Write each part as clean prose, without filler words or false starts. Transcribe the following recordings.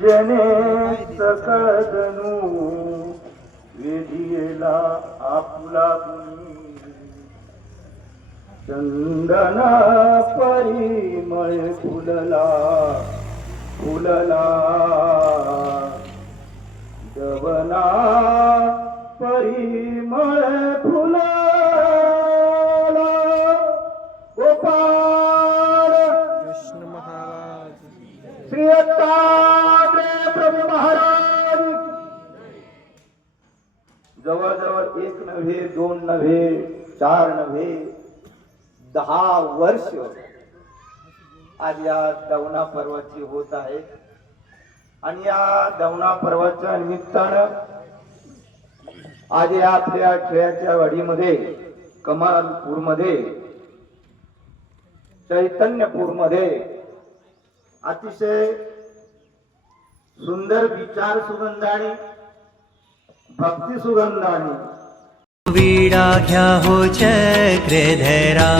जने सकदनु वेदियेला आपुला गुणी चंदना परिमळ फुलला फुलला दवना परिमळ फुलला गोपाल कृष्ण महाराज श्री दत्तात्रेय प्रभू महाराज जवळजवळ एक नव्हे दोन नव्हे चार नव्हे 10 वर्ष आज या दवना पर्वाची होत आहे आणि या दवना पर्वाच्या निमित्तानं आज या आपल्या खेळाच्या वाडीमध्ये कमालपूरमध्ये चैतन्यपूरमध्ये अतिशय सुंदर विचार सुगंधाने भक्ती सुगंधाने वीणा घ्या हो चक्रधरा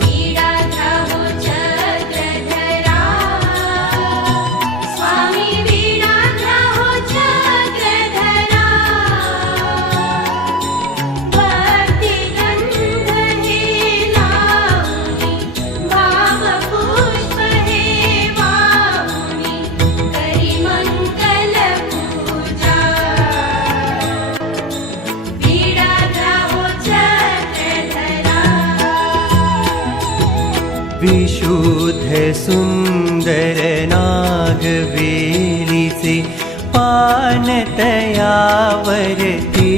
वीणा घ्या हो चक्रधरा स्वामी वीणा घ्या हो चक्रधरा भक्ती गंध हे लावणी भावपुष्प हे वाहुनी करी मंगल पूजा वीणा घ्या हो चक्रधरा विशुद्ध सुंदर नागवेलीचे पान तयावरती